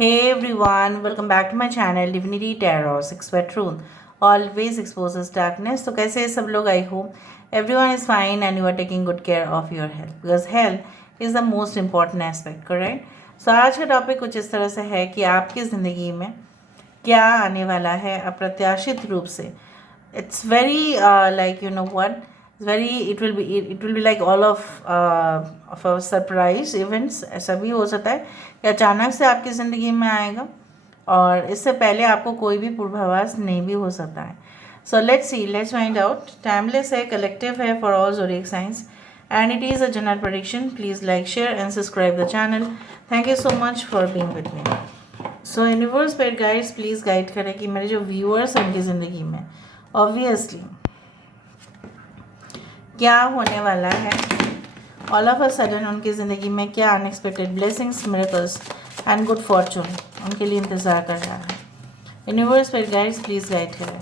Hey everyone, welcome back to my channel Divinity Tarot 6 Truth always exposes darkness. तो कैसे हैं सब लोग? I hope everyone is fine and you are taking good care of your health because health is the most important aspect, correct? So आज का topic कुछ इस तरह से है कि आपकी ज़िंदगी में क्या आने वाला है अप्रत्याशित रूप से. It's very like you know what, it will be like all of a surprise events. ऐसा भी हो सकता है कि अचानक से आपकी ज़िंदगी में आएगा और इससे पहले आपको कोई भी पूर्वाभास नहीं भी हो सकता है. So let's find out. Timeless है, कलेक्टिव है for all zodiac science and it is a general prediction. Please like, share and subscribe the channel. Thank you so much for being with me. So universe paid guides please guide करें कि मेरे जो viewers हैं उनकी ज़िंदगी में obviously क्या होने वाला है. ऑल ऑफ अ सडन उनकी ज़िंदगी में क्या unexpected blessings, miracles and good fortune उनके लिए इंतज़ार कर रहा है. Universe paid guides please guide करें.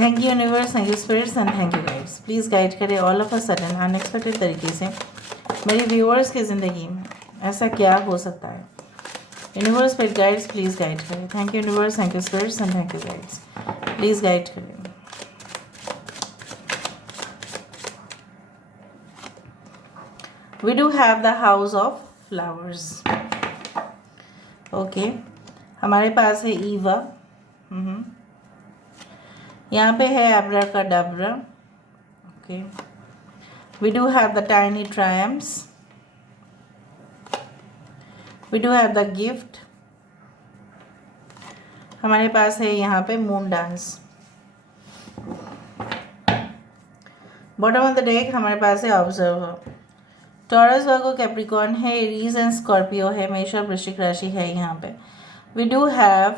Thank you universe, thank you spirits and thank you guides. Please guide करें all of a sudden unexpected तरीके से मेरे व्यूअर्स की ज़िंदगी में ऐसा क्या हो सकता है. Universe paid guides please guide करें. Thank you universe, thank you spirits and thank you guides. Please guide करें. We do have the house of flowers. Okay हमारे पास है ईवा. यहाँ पे है abracadabra. Okay we do have the tiny triumphs. we do have the gift. हमारे पास है यहाँ पे moon dance. Bottom of the deck हमारे पास है ऑब्जर्वर. टॉरस, वर्गो, कैप्रिकॉर्न है, एरीज एंड स्कॉर्पियो है, मेष और वृश्चिक राशि है यहाँ पे. We do have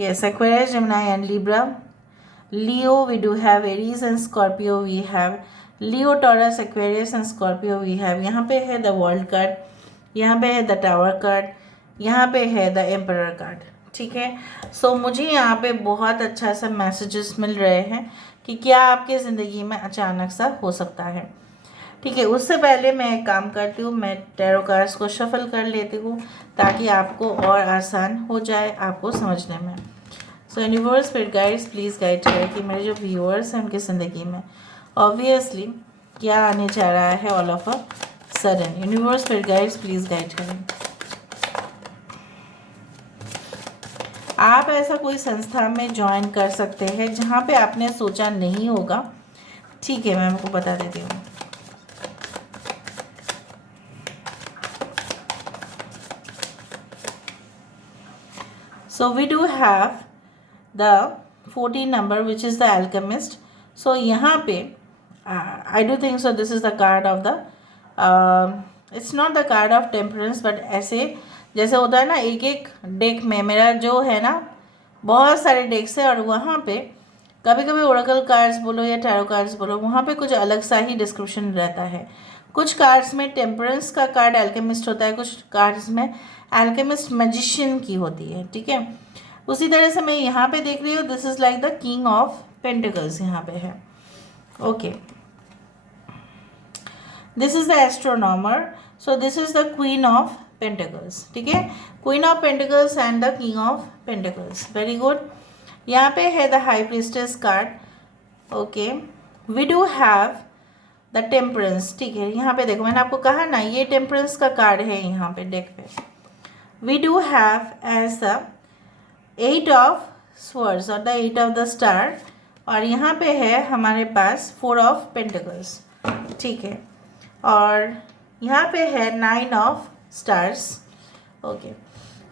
yes Aquarius, Gemini and Libra. Leo, we do have Aries and Scorpio. We have Leo, Taurus, Aquarius and Scorpio. We have यहाँ पे है द वर्ल्ड कार्ड, यहाँ पे है द टावर कार्ड, यहाँ पे है द एम्परर कार्ड. ठीक है. सो मुझे यहाँ पे बहुत अच्छा सा मैसेजेस मिल रहे हैं कि क्या आपके ज़िंदगी में अचानक सा हो सकता है. ठीक है. उससे पहले मैं एक काम करती हूँ, मैं टैरो कार्ड्स को शफल कर लेती हूँ ताकि आपको और आसान हो जाए आपको समझने में. सो universe spirit guides please guide करें कि मेरे जो व्यूअर्स हैं उनकी ज़िंदगी में ऑब्वियसली क्या आने जा रहा है all of a sudden. Universe spirit guides please guide करें. आप ऐसा कोई संस्था में ज्वाइन कर सकते हैं जहाँ पे आपने सोचा नहीं होगा. ठीक है, मैं आपको बता देती हूँ. So we do have the 14 number which is the alchemist. So यहाँ पे I do think so this is the card of the it's not the card of temperance but ऐसे जैसे होता है ना एक एक डेक में मेरा जो है ना बहुत सारे डेक्स है और वहाँ पे कभी कभी ओरेकल कार्ड्स बोलो या टैरो कार्ड्स बोलो वहाँ पे कुछ अलग सा ही डिस्क्रिप्शन रहता है. कुछ कार्ड्स में टेम्परेंस का कार्ड एल्केमिस्ट होता है, कुछ कार्ड्स में एल्केमिस्ट मैजिशियन की होती है. ठीक है. उसी तरह से मैं यहाँ पे देख रही हूँ this is like the king of pentacles यहाँ पे है. Okay this is the astronomer. So this is the queen of pentacles. ठीक है. Queen of pentacles and the king of pentacles. Very good. यहाँ पे है the high priestess card. Okay we do have the temperance. ठीक है. यहाँ पे देखो मैंने आपको कहा ना ये टेम्परेंस का कार्ड है यहाँ पे डेक पे. We do have as the 8 of swords और द 8 ऑफ द स्टार और यहाँ पे है हमारे पास 4 ऑफ पेंटिकल्स. ठीक है. और यहाँ पे है 9 of stars. Okay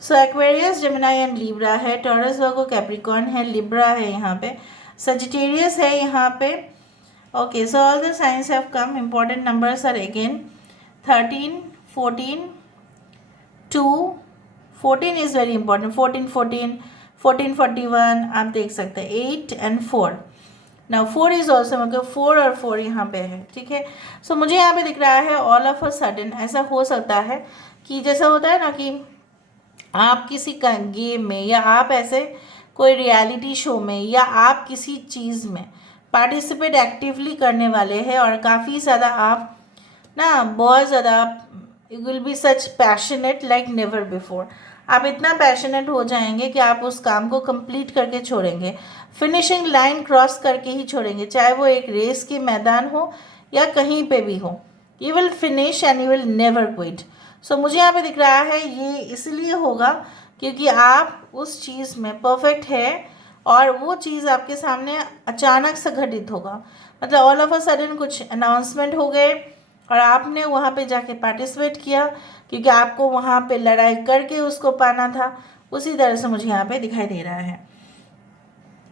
so Aquarius, Gemini and Libra है. टॉरस, वर्गो, कैप्रिकॉर्न है. लिब्रा है यहाँ पे. सजिटेरियस है यहाँ पे. Okay, so all the signs have come. Important numbers are again 13, 14, 2, 14 is very important. 14, 14, 14, 41 आप देख सकते हैं. 8 and 4. Now 4 is also मतलब 4 और 4 यहाँ पे है. ठीक है. So मुझे यहाँ पे दिख रहा है all of a sudden ऐसा हो सकता है कि जैसा होता है ना कि आप किसी का गेम में या आप ऐसे कोई रियलिटी शो में या आप किसी चीज़ में पार्टिसिपेट एक्टिवली करने वाले हैं और काफ़ी ज़्यादा आप ना बहुत ज़्यादा you will B such passionate like never before. आप इतना पैशनेट हो जाएंगे कि आप उस काम को कंप्लीट करके छोड़ेंगे, फिनिशिंग लाइन क्रॉस करके ही छोड़ेंगे, चाहे वो एक रेस के मैदान हो या कहीं पे भी हो। You will finish and you will never quit. So मुझे यहाँ पे दिख रहा है ये इसलिए होगा क्योंकि आप उस चीज़ में परफेक्ट है और वो चीज़ आपके सामने अचानक से घटित होगा। मतलब ऑल ऑफ अ सडन कुछ अनाउंसमेंट हो गए और आपने वहाँ पे जाके पार्टिसिपेट किया क्योंकि आपको वहाँ पे लड़ाई करके उसको पाना था। उसी तरह से मुझे यहाँ पे दिखाई दे रहा है।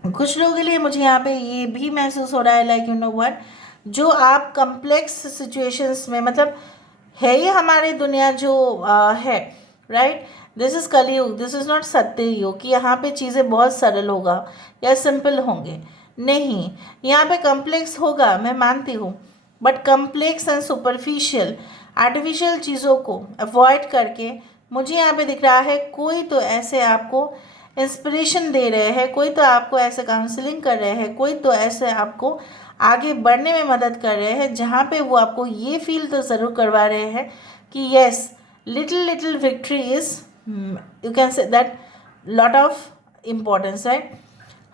कुछ लोगों के लिए मुझे यहाँ पे ये भी महसूस हो रहा है लाइक यू नो व्हाट, जो आप कम्प्लेक्स सिचुएशंस में, मतलब है ये हमारी दुनिया जो है, राइट, दिस इज़ कलयुग, दिस इज़ नॉट सत्य युग कि यहाँ पे चीज़ें बहुत सरल होगा या सिंपल होंगे। नहीं, यहाँ पे कम्प्लेक्स होगा, मैं मानती हूँ, but complex and superficial artificial चीज़ों को अवॉइड करके मुझे यहाँ पे दिख रहा है कोई तो ऐसे आपको इंस्पिरेशन दे रहे हैं, कोई तो आपको ऐसे काउंसलिंग कर रहे हैं, कोई तो ऐसे आपको आगे बढ़ने में मदद कर रहे हैं जहाँ पे वो आपको ये फील तो ज़रूर करवा रहे हैं कि yes, little little victory is, you can say that lot of importance है।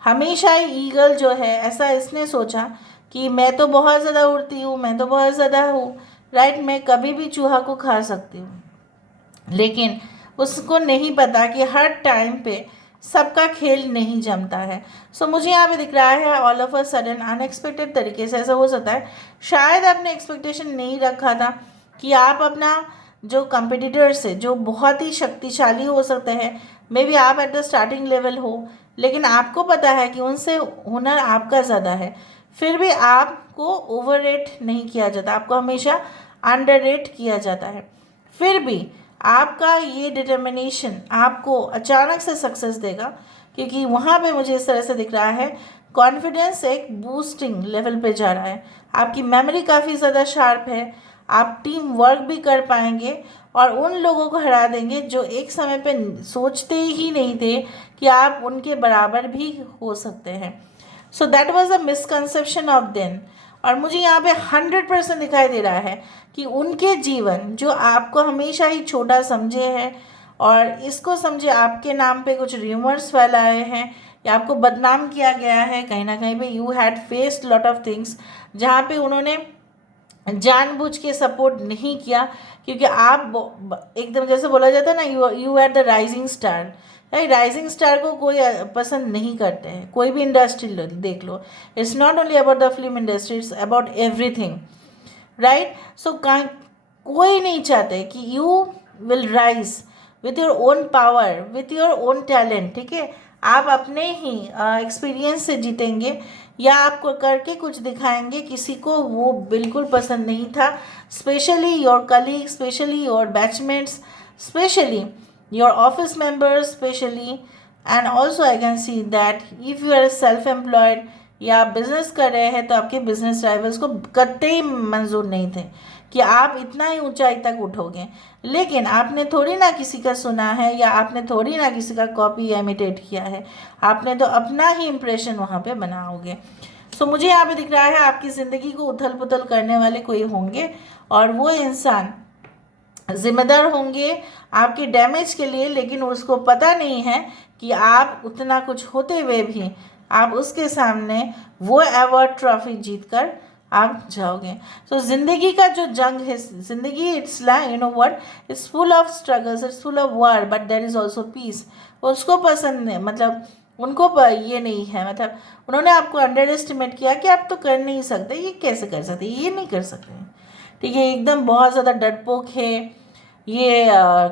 हमेशा ईगल जो है ऐसा इसने सोचा कि मैं तो बहुत ज़्यादा उड़ती हूँ, मैं तो बहुत ज़्यादा हूँ, राइट, मैं कभी भी चूहा को खा सकती हूँ। लेकिन उसको नहीं पता कि हर टाइम पे सबका खेल नहीं जमता है। सो मुझे यहाँ पे दिख रहा है all of a sudden unexpected तरीके से ऐसा हो सकता है, शायद आपने एक्सपेक्टेशन नहीं रखा था कि आप अपना जो कंपिटिटर से जो बहुत ही शक्तिशाली हो सकते हैं, मे बी आप एट द स्टार्टिंग लेवल हो, लेकिन आपको पता है कि उनसे हुनर आपका ज़्यादा है, फिर भी आपको ओवररेट नहीं किया जाता, आपको हमेशा अंडररेट किया जाता है। फिर भी आपका ये डिटर्मिनेशन आपको अचानक से सक्सेस देगा क्योंकि वहाँ पे मुझे इस तरह से दिख रहा है कॉन्फिडेंस एक बूस्टिंग लेवल पे जा रहा है, आपकी मेमोरी काफ़ी ज़्यादा शार्प है, आप टीम वर्क भी कर पाएंगे और उन लोगों को हरा देंगे जो एक समय पे सोचते ही नहीं थे कि आप उनके बराबर भी हो सकते हैं। So that was a misconception of then. और मुझे यहाँ पे 100% दिखाई दे रहा है कि उनके जीवन जो आपको हमेशा ही छोटा समझे हैं और इसको समझे आपके नाम पे कुछ र्यूमर्स फैलाए हैं या आपको बदनाम किया गया है, कहीं ना कहीं पे you had faced lot of things जहाँ पे उन्होंने जानबूझ के सपोर्ट नहीं किया क्योंकि आप एकदम जैसे बोला जाता है ना, you are the rising star, right. Rising star को कोई पसंद नहीं करते हैं, कोई भी इंडस्ट्री देख लो, it's not only about the film industry, it's about everything, right. So कोई नहीं चाहते कि you will rise with your own power, with your own talent, ठीक है। आप अपने ही एक्सपीरियंस से जीतेंगे या आपको करके कुछ दिखाएंगे, किसी को वो बिल्कुल पसंद नहीं था, specially your colleague, specially your batchmates, specially your office members, specially and also I can see that if you are self employed या आप बिजनेस कर रहे हैं तो आपके बिजनेस ड्राइवर्स को कतई मंजूर नहीं थे कि आप इतना ही ऊंचाई तक उठोगे। लेकिन आपने थोड़ी ना किसी का सुना है या आपने थोड़ी ना किसी का कॉपी या इमिटेट किया है, आपने तो अपना ही इम्प्रेशन वहाँ पे बनाओगे। सो मुझे यहाँ पे दिख रहा है आपकी ज़िंदगी को उथल पुथल करने वाले कोई होंगे और वो इंसान जिम्मेदार होंगे आपके डैमेज के लिए, लेकिन उसको पता नहीं है कि आप उतना कुछ होते हुए भी आप उसके सामने वो अवार्ड ट्रॉफी जीत कर आप जाओगे। सो ज़िंदगी का जो जंग है, ज़िंदगी it's like you know what, it's full of struggles, it's full of war, but there is also peace. उसको पसंद नहीं, मतलब उनको ये नहीं है, मतलब उन्होंने आपको अंडर एस्टिमेट किया कि आप तो कर नहीं सकते, ये कैसे कर सकते, ये नहीं कर सकते, ठीक है, एकदम बहुत ज़्यादा डरपोक है, ये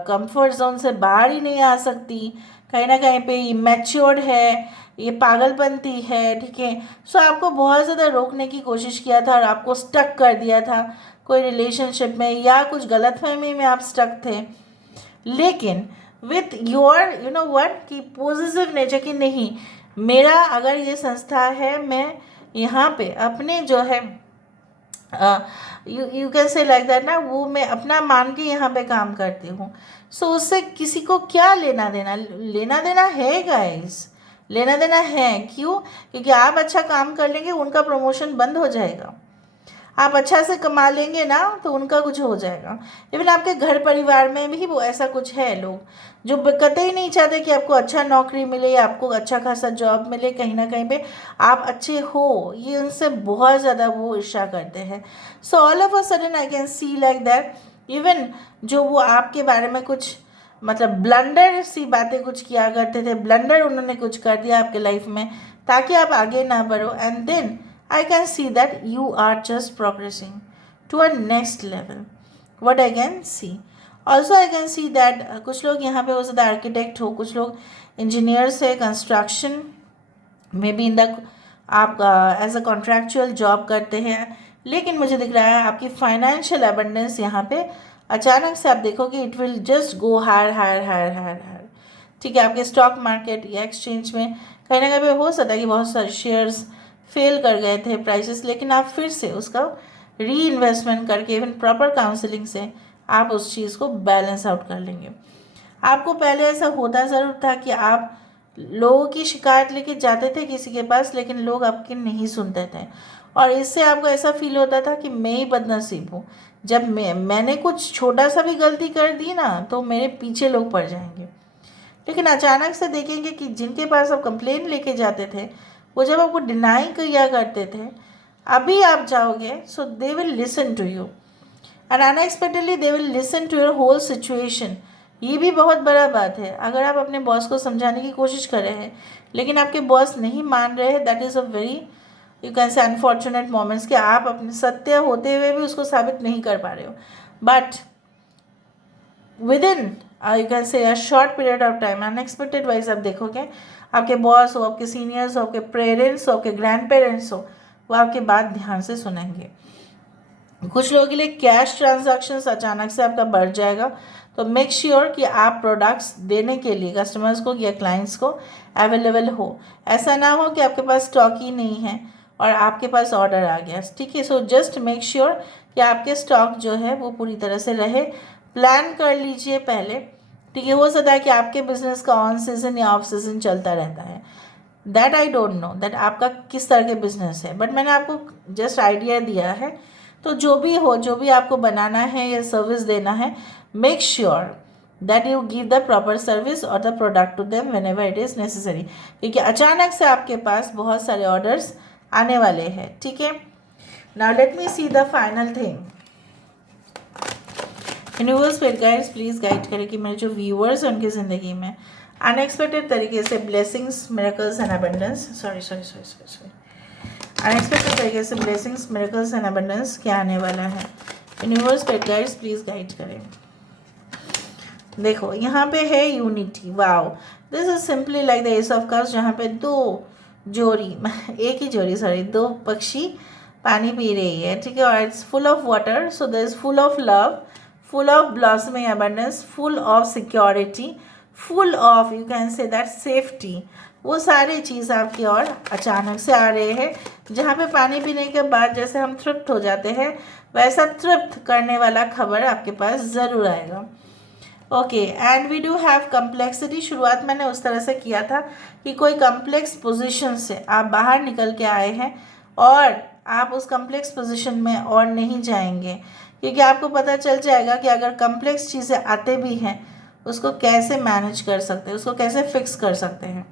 कंफर्ट जोन से बाहर ही नहीं आ सकती, कहीं ना कहीं पे इमेच्योर्ड है, ये पागलपंती है, ठीक है। सो आपको बहुत ज़्यादा रोकने की कोशिश किया था और आपको स्टक कर दिया था कोई रिलेशनशिप में या कुछ गलतफहमी में आप स्टक थे। लेकिन with your you know what कि पॉजिटिव नेचर की नहीं, मेरा अगर ये संस्था है, मैं यहाँ पे अपने जो है you can say like that ना, वो मैं अपना मान के यहाँ पे काम करती हूँ। सो उससे किसी को क्या लेना देना, लेना देना है गाइस, लेना देना है। क्यों? क्योंकि आप अच्छा काम कर लेंगे, उनका प्रमोशन बंद हो जाएगा। आप अच्छा से कमा लेंगे ना तो उनका कुछ हो जाएगा। इवन आपके घर परिवार में भी वो ऐसा कुछ है, लोग जो कतई नहीं चाहते कि आपको अच्छा नौकरी मिले या आपको अच्छा खासा जॉब मिले, कहीं ना कहीं पे आप अच्छे हो, ये उनसे बहुत ज़्यादा वो ईर्ष्या करते हैं। So all of a sudden I can C like that, even जो वो आपके बारे में कुछ मतलब ब्लंडर सी बातें कुछ किया करते थे, ब्लंडर उन्होंने कुछ कर दिया आपके लाइफ में ताकि आप आगे ना बढ़ो, and then I can see that you are just progressing to a next level. What I can see. Also I can see that कुछ लोग यहाँ पे हो सकता है आर्किटेक्ट हो, कुछ लोग इंजीनियर्स है, construction may be in the आप एज अ कॉन्ट्रैक्चुअल जॉब करते हैं, लेकिन मुझे दिख रहा है आपकी फाइनेंशियल अबंडेंस यहाँ पे अचानक से आप देखोगे it will just go higher higher higher higher higher. ठीक है, आपके स्टॉक मार्केट या एक्सचेंज में कहीं ना कहीं पे हो सकता है कि बहुत सारे शेयर्स फेल कर गए थे प्राइसेस, लेकिन आप फिर से उसका री इन्वेस्टमेंट करके इवन प्रॉपर काउंसलिंग से आप उस चीज़ को बैलेंस आउट कर लेंगे। आपको पहले ऐसा होता ज़रूर था कि आप लोगों की शिकायत लेके जाते थे किसी के पास, लेकिन लोग आपके नहीं सुनते थे और इससे आपको ऐसा फील होता था कि मैं ही बदनसीब हूँ, जब मैंने कुछ छोटा सा भी गलती कर दी ना तो मेरे पीछे लोग पड़ जाएंगे। लेकिन अचानक से देखेंगे कि जिनके पास आप कंप्लेन लेके जाते थे वो जब आपको डिनाई किया करते थे, अभी आप जाओगे so they will listen to you and unexpectedly they will listen to your whole situation. ये भी बहुत बड़ा बात है। अगर आप अपने बॉस को समझाने की कोशिश कर रहे हैं लेकिन आपके बॉस नहीं मान रहे हैं, that is a very you can say unfortunate moments कि आप अपने सत्य होते हुए भी उसको साबित नहीं कर पा रहे हो। But with in you can say a short period of time unexpected wise आप देखोगे आपके बॉस हो, आपके सीनियर्स हो, आपके पेरेंट्स हो, आपके ग्रैंड पेरेंट्स हो, वो आपकी बात ध्यान से सुनेंगे। कुछ लोगों के लिए कैश ट्रांजैक्शंस अचानक से आपका बढ़ जाएगा, तो मेक श्योर कि आप प्रोडक्ट्स देने के लिए कस्टमर्स को या क्लाइंट्स को अवेलेबल हो। ऐसा ना हो कि आपके पास स्टॉक ही नहीं है और आपके पास ऑर्डर आ गया। ठीक है, सो जस्ट मेक श्योर कि आपके स्टॉक जो है वो पूरी तरह से रहे। प्लान कर लीजिए पहले। ठीक है, हो सकता है कि आपके बिजनेस का ऑन सीजन या ऑफ सीजन चलता रहता है, that I don't know that आपका किस तरह के बिजनेस है, बट मैंने आपको जस्ट आइडिया दिया है। तो जो भी हो, जो भी आपको बनाना है या सर्विस देना है, make sure that you give the proper service और the product to them whenever it is necessary, क्योंकि अचानक से आपके पास बहुत सारे ऑर्डर्स आने वाले हैं। ठीक है, now let me see the final thing. Universe पे गाइड्स प्लीज़ गाइड करें कि मेरे जो व्यूअर्स हैं उनकी ज़िंदगी में अनएक्सपेक्टेड तरीके से blessings, miracles and abundance unexpected तरीके से ब्लेसिंग्स, मिरेकल्स एंड अबंडेंस क्या आने वाला है। यूनिवर्स पे गाइड्स प्लीज़ गाइड करें। देखो यहाँ पे है unity. Wow, this is simply like the S of cups, जहाँ पे दो पक्षी पानी पी रही है। ठीक है, और it's full of water, so there is full of love, full of blossoming abundance, full of security, full of you can say that safety। वो सारी चीज़ आपकी और अचानक से आ रहे हैं, जहाँ पे पानी पीने के बाद जैसे हम तृप्त हो जाते हैं वैसा तृप्त करने वाला खबर आपके पास ज़रूर आएगा। Okay, and we do have complexity. शुरुआत मैंने उस तरह से किया था कि कोई कम्प्लेक्स पोजीशन से आप बाहर निकल के आए हैं और आप उस कम्प्लेक्स पोजीशन में और नहीं जाएंगे, क्योंकि आपको पता चल जाएगा कि अगर कम्प्लेक्स चीज़ें आते भी हैं उसको कैसे मैनेज कर सकते हैं, उसको कैसे फिक्स कर सकते हैं।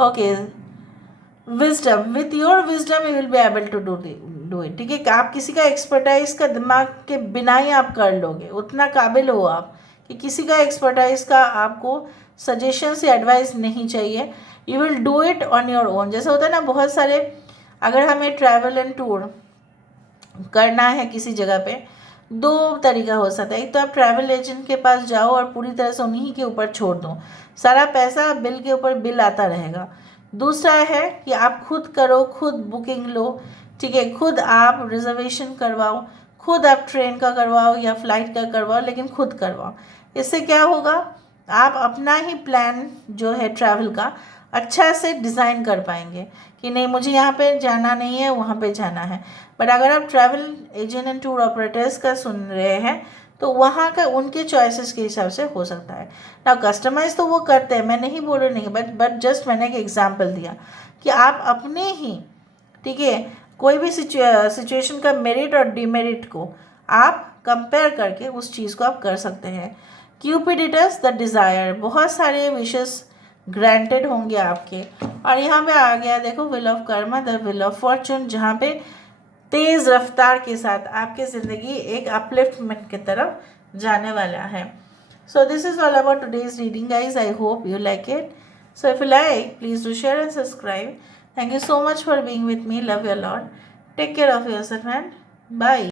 Okay, wisdom, with your wisdom you will be able to do it. ठीक है, आप किसी का एक्सपर्टाइज का दिमाग के बिना ही आप कर लोगे, उतना काबिल हो आप कि किसी का एक्सपर्टाइज का आपको सजेशन या एडवाइस नहीं चाहिए। You will do it on your own. जैसे होता है ना, बहुत सारे अगर हमें ट्रैवल एंड टूर करना है किसी जगह पे, दो तरीका हो सकता है। एक तो आप ट्रैवल एजेंट के पास जाओ और पूरी तरह से उन्हीं के ऊपर छोड़ दो, सारा पैसा बिल के ऊपर बिल आता रहेगा। दूसरा है कि आप खुद करो, खुद बुकिंग लो। ठीक है, खुद आप रिजर्वेशन करवाओ, खुद आप ट्रेन का करवाओ या फ्लाइट का करवाओ, लेकिन खुद करवाओ। इससे क्या होगा, आप अपना ही प्लान जो है ट्रैवल का अच्छा से डिज़ाइन कर पाएंगे कि नहीं मुझे यहाँ पे जाना नहीं है, वहाँ पे जाना है। बट अगर आप travel agent and tour operators का सुन रहे हैं तो वहाँ का उनके चॉइसेस के हिसाब से हो सकता है ना। कस्टमाइज़ तो वो करते हैं, मैं नहीं बोल रही नहीं, बट जस्ट मैंने एक एग्जांपल दिया कि आप अपने ही, ठीक है, कोई भी सिचुएशन का मेरिट और डिमेरिट को आप कंपेयर करके उस चीज़ को आप कर सकते हैं। क्यूपिडिटस द डिज़ायर, बहुत सारे विशेस ग्रांटेड होंगे आपके। और यहाँ पे आ गया देखो will of Karma the will of Fortune, जहाँ पे तेज़ रफ्तार के साथ आपकी ज़िंदगी एक अपलिफ्टमेंट की तरफ जाने वाला है। So this is all about today's reading, guys. I hope you like it. So if you like, please do share and subscribe. Thank you so much for being with me. Love you a lot. Take care of yourself and bye.